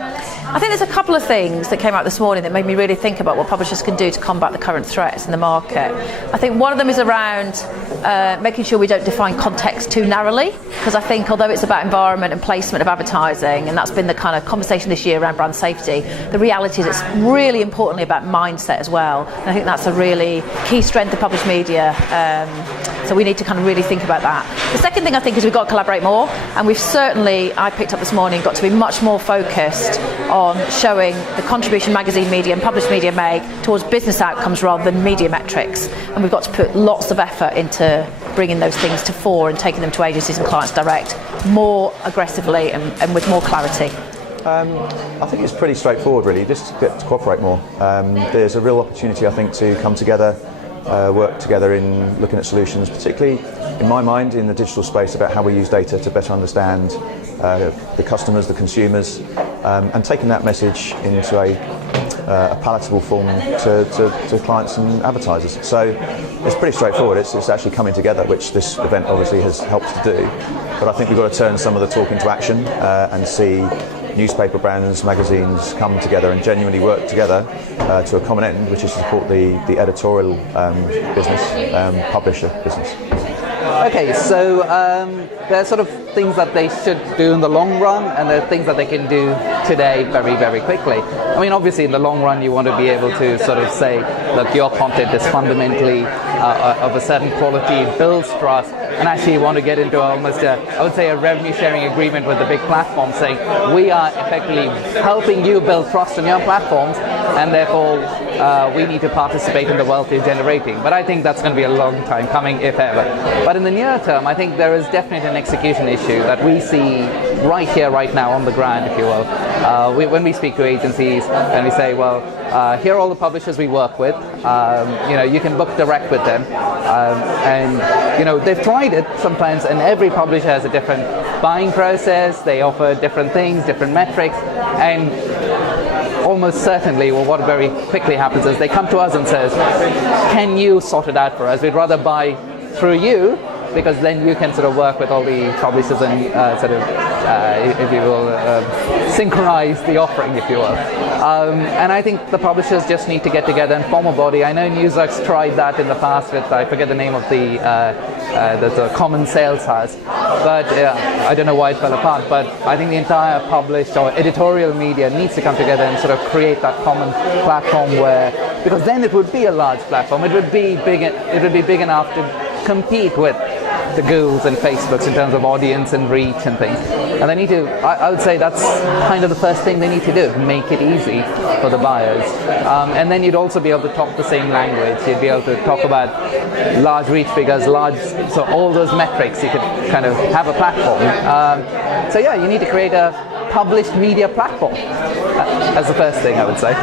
I think there's a couple of things that came out this morning that made me really think about what publishers can do to combat the current threats in the market. I think one of them is around making sure we don't define context too narrowly, because I think although it's about environment and placement of advertising, and that's been the kind of conversation this year around brand safety, the reality is it's really importantly about mindset as well. And I think that's a really key strength of published media. So we need to kind of really think about that. The second thing I think is we've got to collaborate more, and we've certainly, I picked up this morning, got to be much more focused on showing the contribution magazine media and published media make towards business outcomes rather than media metrics. And we've got to put lots of effort into bringing those things to fore and taking them to agencies and clients direct more aggressively and with more clarity. I think it's pretty straightforward really, just to get to cooperate more. There's a real opportunity I think to come together, work together in looking at solutions, particularly in my mind in the digital space about how we use data to better understand the customers, the consumers, and taking that message into a palatable form to clients and advertisers. So it's pretty straightforward. It's actually coming together, which this event obviously has helped to do. But I think we've got to turn some of the talk into action and see newspaper brands, magazines come together and genuinely work together to a common end, which is to support the editorial business, publisher business. Okay, so there are sort of things that they should do in the long run, and there are things that they can do today very, very quickly. I mean, obviously in the long run you want to be able to sort of say, look, your content is fundamentally of a certain quality, it builds trust, and actually you want to get into almost I would say a revenue sharing agreement with the big platforms saying, we are effectively helping you build trust on your platforms, and therefore we need to participate in the wealth you're generating. But I think that's going to be a long time coming, if ever. But in the near term, I think there is definitely an execution issue that we see right here, right now, on the ground, if you will. When we speak to agencies and we say, well, here are all the publishers we work with, you can book direct with them. And they've tried it sometimes, and every publisher has a different buying process, they offer different things, different metrics, and almost certainly, well, what very quickly happens is they come to us and says, can you sort it out for us? We'd rather buy through you, because then you can sort of work with all the publishers and if you will, synchronize the offering, if you will. And I think the publishers just need to get together and form a body. I know Newsworks tried that in the past with, I forget the name of the common sales house, but I don't know why it fell apart, but I think the entire published or editorial media needs to come together and sort of create that common platform because then it would be a large platform, it would be big enough to compete with the Googles and Facebooks in terms of audience and reach and things. And they need to, I would say that's kind of the first thing they need to do, make it easy for the buyers. And then you'd also be able to talk the same language. You'd be able to talk about large reach figures, so all those metrics, you could kind of have a platform. So yeah, you need to create a published media platform. That's the first thing I would say.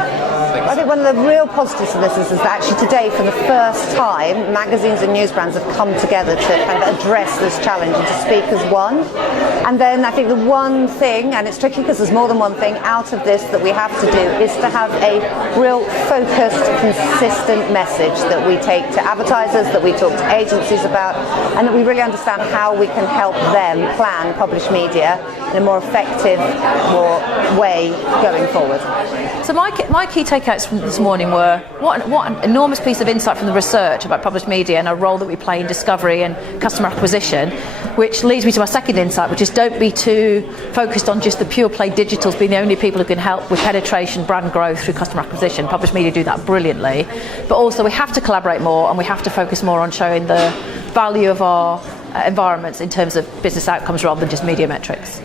I think one of the real positives of this is that actually today, for the first time, magazines and news brands have come together to kind of address this challenge and to speak as one. And then I think the one thing, and it's tricky because there's more than one thing out of this that we have to do, is to have a real focused, consistent message that we take to advertisers, that we talk to agencies about, and that we really understand how we can help them plan published media in a more effective way going forward. So my key takeouts from this morning were what an enormous piece of insight from the research about published media and our role that we play in discovery and customer acquisition, which leads me to my second insight, which is don't be too focused on just the pure play digitals being the only people who can help with penetration, brand growth through customer acquisition. Published media do that brilliantly, but also we have to collaborate more and we have to focus more on showing the value of our environments in terms of business outcomes rather than just media metrics.